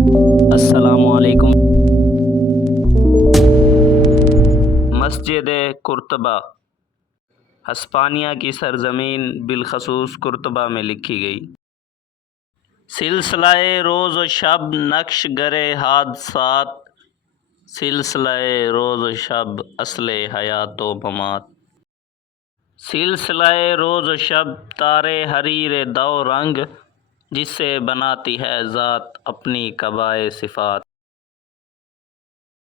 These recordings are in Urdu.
السلام علیکم۔ مسجد قرطبہ ہسپانیہ کی سرزمین بالخصوص قرطبہ میں لکھی گئی۔ سلسلہ روز و شب نقش گرے حادثات، سلسلہ روز و شب اصل حیات و ممات۔ سلسلہ روز و شب تارے حریر دو رنگ، جس سے بناتی ہے ذات اپنی قبائے صفات۔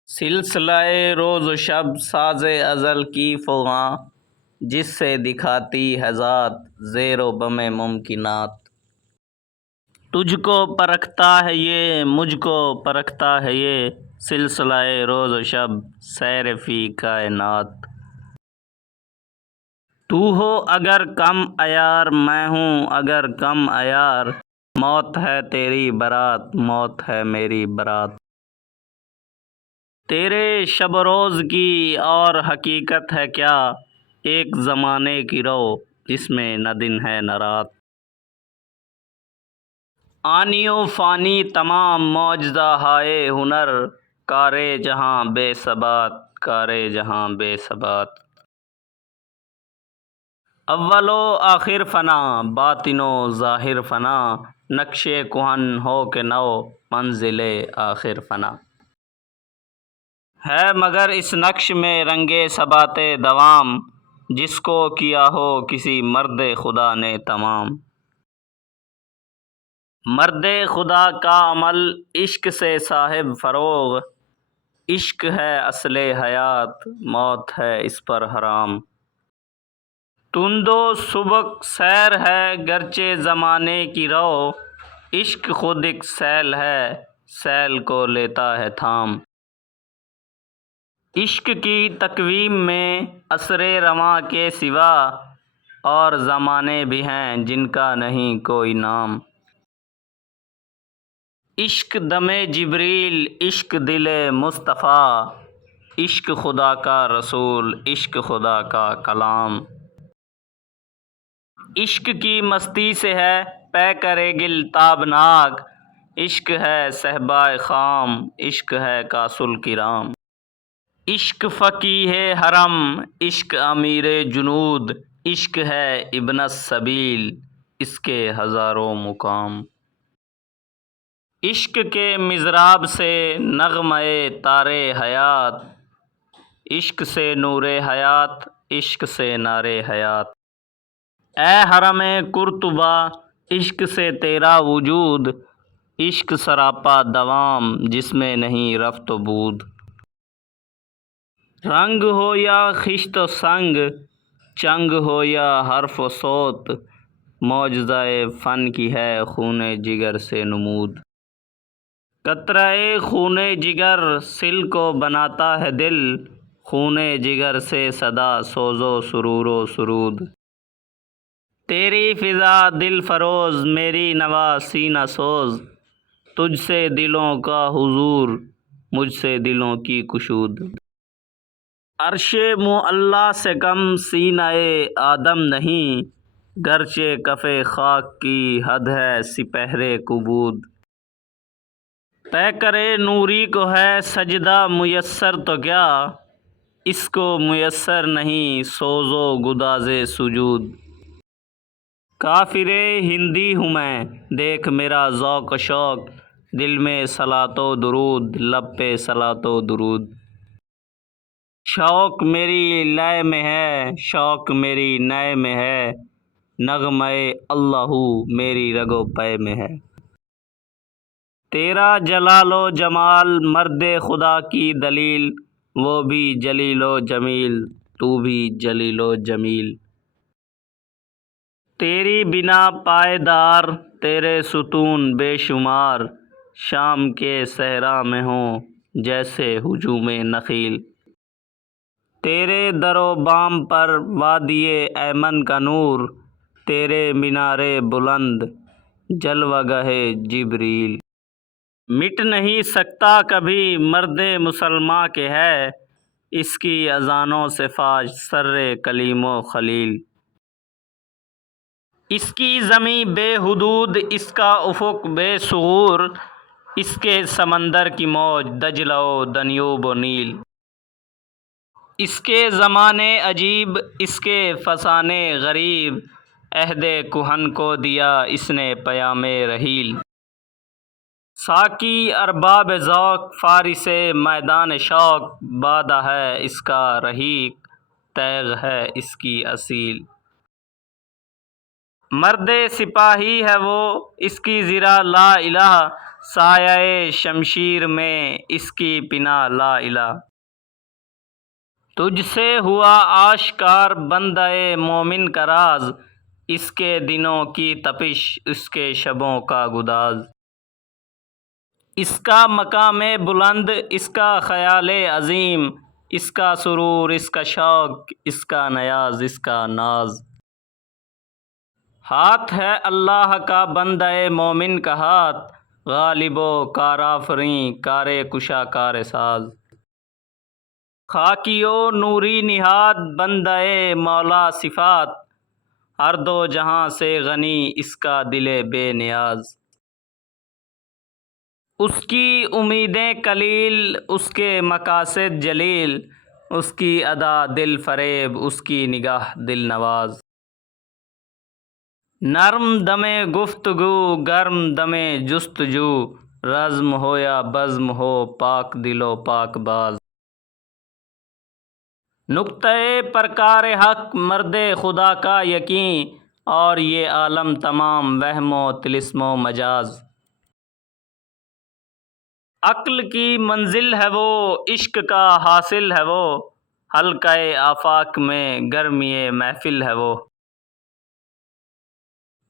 سلسلہ روز و شب ساز ازل کی فغاں، جس سے دکھاتی ہے ذات زیر و بم ممکنات۔ تجھ کو پرکھتا ہے یہ، مجھ کو پرکھتا ہے یہ، سلسلہ روز و شب سیر فی کائنات۔ تو ہو اگر کم عیار، میں ہوں اگر کم عیار، موت ہے تیری برات، موت ہے میری برات۔ تیرے شب و روز کی اور حقیقت ہے کیا، ایک زمانے کی رو جس میں نہ دن ہے نہ رات۔ آنی و فانی تمام معجزہ ہائے ہنر، کار جہاں بے ثبات، کار جہاں بے ثبات۔ اول و آخر فنا، باطن و ظاہر فنا، نقش کہن ہو کہ نو، منزل آخر فنا۔ ہے مگر اس نقش میں رنگ ثبات دوام، جس کو کیا ہو کسی مرد خدا نے تمام۔ مرد خدا کا عمل عشق سے صاحب فروغ، عشق ہے اصل حیات، موت ہے اس پر حرام۔ تند و سبک سیر ہے گرچہ زمانے کی رو، عشق خود ایک سیل ہے، سیل کو لیتا ہے تھام۔ عشق کی تقویم میں عصر رواں کے سوا، اور زمانے بھی ہیں جن کا نہیں کوئی نام۔ عشق دم جبریل، عشق دل مصطفیٰ، عشق خدا کا رسول، عشق خدا کا کلام۔ عشق کی مستی سے ہے پے کرے گل تابناک، عشق ہے صہبا خام، عشق ہے کاس الکرام۔ عشق فقیہ حرم، عشق امیر جنود، عشق ہے ابن السبیل، اس کے ہزاروں مقام۔ عشق کے مضراب سے نغمہ تار حیات، عشق سے نور حیات، عشق سے نار حیات۔ اے حرم قرطبہ، عشق سے تیرا وجود، عشق سراپا دوام، جس میں نہیں رفت و بود۔ رنگ ہو یا خشت و سنگ، چنگ ہو یا حرف و صوت، معجزہ فن کی ہے خون جگر سے نمود۔ قطرہ خون جگر سل کو بناتا ہے دل، خون جگر سے صدا سوز و سرور و سرود۔ تیری فضا دل فروز، میری نوا سینہ سوز، تجھ سے دلوں کا حضور، مجھ سے دلوں کی گشود۔ عرش معلی سے کم سینہ آدم نہیں، گرچہ کف خاک کی حد ہے سپہر کبود۔ پیکر نوری کو ہے سجدہ میسر تو کیا، اس کو میسر نہیں سوز و گداز سجود۔ کافر ہندی ہوں میں، دیکھ میرا ذوق و شوق، دل میں صلاۃ و درود، لب پہ صلاۃ و درود۔ شوق میری لے میں ہے، شوق میری نے میں ہے، نغمہ اللہ میری رگ و پے میں ہے۔ تیرا جلال و جمال مرد خدا کی دلیل، وہ بھی جلیل و جمیل، تو بھی جلیل و جمیل۔ تیری بنا پائیدار، تیرے ستون بے شمار، شام کے صحرا میں ہوں جیسے ہجوم نخیل۔ تیرے در و بام پر وادی ایمن کا نور، تیرے مینارے بلند جلوہ گہ جبریل۔ مٹ نہیں سکتا کبھی مرد مسلماں کے ہے، اس کی اذانوں سے فاش سر کلیم و خلیل۔ اس کی زمیں بے حدود، اس کا افق بے ثغور، اس کے سمندر کی موج دجلہ و دنیوب و نیل، اس کے زمانے عجیب اس کے فسانے غریب، عہد کہن کو دیا اس نے پیام رحیل، ساقی ارباب ذوق فارس میدان شوق، بادہ ہے اس کا رحیق تیغ ہے اس کی اصیل، مرد سپاہی ہے وہ اس کی زرہ لا الہ، سایہ شمشیر میں اس کی پناہ لا الہ، تجھ سے ہوا آشکار بندہ مومن کا راز، اس کے دنوں کی تپش اس کے شبوں کا گداز، اس کا مقام بلند اس کا خیال عظیم، اس کا سرور اس کا شوق اس کا نیاز اس کا ناز، ہاتھ ہے اللہ کا بندہ مومن کا ہاتھ، غالب و کار آفریں کار کشا کار ساز، خاکی و نوری نہاد بندہ مولا صفات، ہر دو جہاں سے غنی اس کا دل بے نیاز، اس کی امیدیں کلیل اس کے مقاصد جلیل، اس کی ادا دل فریب اس کی نگاہ دل نواز، نرم دم گفتگو گرم دم جستجو، رزم ہو یا بزم ہو پاک دل و پاک باز، نقطۂ پرکار حق مرد خدا کا یقین، اور یہ عالم تمام وہم و طلسم و مجاز، عقل کی منزل ہے وہ عشق کا حاصل ہے وہ، حلقہ آفاق میں گرمی محفل ہے وہ،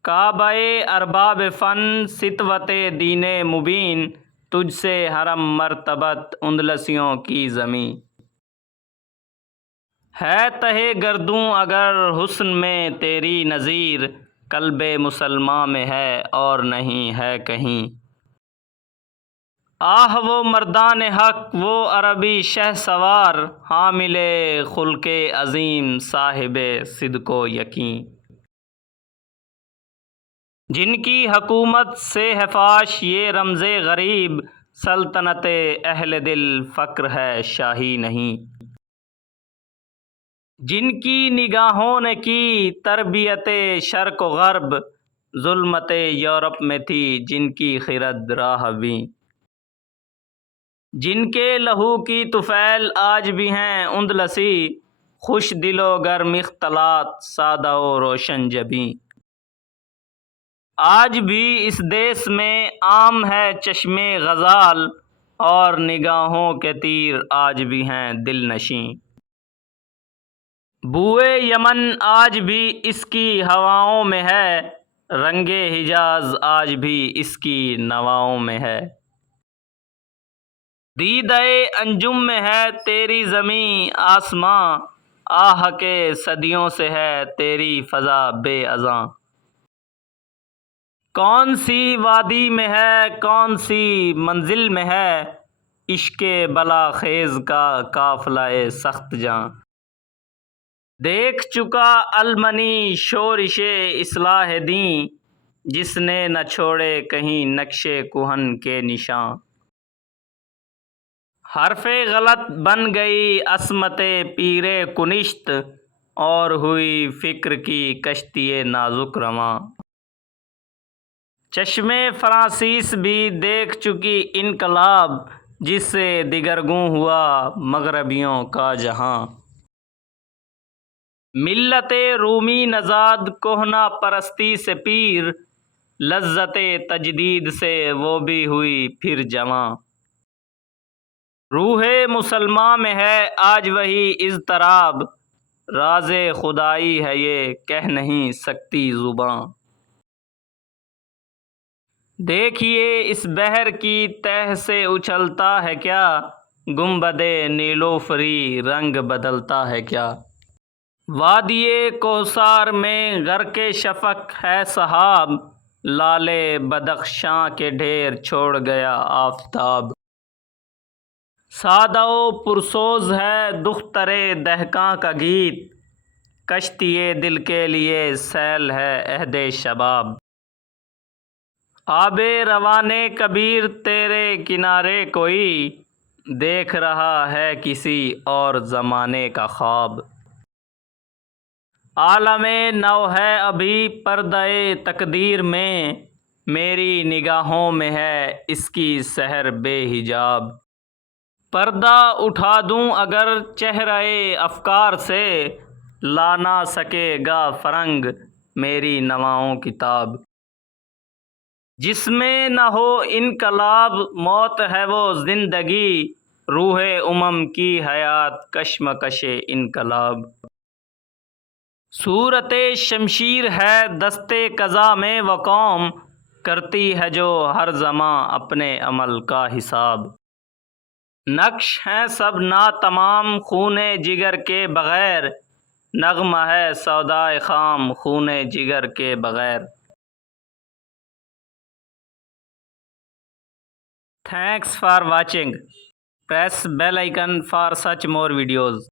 کعبہ ارباب فن سطوت دین مبین، تجھ سے حرم مرتبت اندلسیوں کی زمین، ہے تہ گردوں اگر حسن میں تیری نظیر، قلب مسلماں میں ہے اور نہیں ہے کہیں، آہ وہ مردان حق وہ عربی شہسوار، حامل خلق عظیم صاحب صدق و یقین، جن کی حکومت سے ہے فاش یہ رمز غریب، سلطنت اہل دل فقر ہے شاہی نہیں، جن کی نگاہوں نے کی تربیت شرق و غرب، ظلمت یورپ میں تھی جن کی خرد راہبی، جن کے لہو کی طفیل آج بھی ہیں اندلسی، خوش دل و گرم اختلاط سادہ و روشن جبیں، آج بھی اس دیس میں عام ہے چشم غزال، اور نگاہوں کے تیر آج بھی ہیں دل نشیں، بوئے یمن آج بھی اس کی ہواؤں میں ہے، رنگ حجاز آج بھی اس کی نواؤں میں ہے، دیدہ انجم میں ہے تیری زمیں آسماں، آہ کے صدیوں سے ہے تیری فضا بے اذاں، کون سی وادی میں ہے کون سی منزل میں ہے، عشق بلا خیز کا قافلہ سخت جاں، دیکھ چکا المنی شورش اصلاح دین، جس نے نہ چھوڑے کہیں نقش کہن کے نشاں، حرف غلط بن گئی عصمت پیر کنشت، اور ہوئی فکر کی کشتی نازک رواں، چشم فرانسیس بھی دیکھ چکی انقلاب، جس سے دگرگوں ہوا مغربیوں کا جہاں، ملت رومی نژاد کہنہ پرستی سے پیر، لذت تجدید سے وہ بھی ہوئی پھر جواں، روح مسلماں میں ہے آج وہی اضطراب، راز خدائی ہے یہ کہہ نہیں سکتی زباں، دیکھیے اس بحر کی تہ سے اچھلتا ہے کیا، گنبد نیلوفری رنگ بدلتا ہے کیا، وادی کوثر میں غرق شفق ہے سحاب، لال بدخشاں کے ڈھیر چھوڑ گیا آفتاب، سادہ و پرسوز ہے دختر دہقاں کا گیت، کشتی دل کے لیے سیل ہے عہد شباب، آبے روانے کبیر تیرے کنارے کوئی دیکھ رہا ہے کسی اور زمانے کا خواب۔ عالم نو ہے ابھی پردہ تقدیر میں، میری نگاہوں میں ہے اس کی سحر بے حجاب۔ پردہ اٹھا دوں اگر چہرہ افکار سے، لا نہ سکے گا فرنگ میری نواؤں کی تاب۔ جس میں نہ ہو انقلاب موت ہے وہ زندگی، روح امم کی حیات کشمکش انقلاب۔ صورت شمشیر ہے دست قضا میں وہ قوم، کرتی ہے جو ہر زماں اپنے عمل کا حساب۔ نقش ہیں سب ناتمام خون جگر کے بغیر، نغمہ ہے سودائے خام خون جگر کے بغیر۔ Thanks for watching. Press bell icon for such more videos.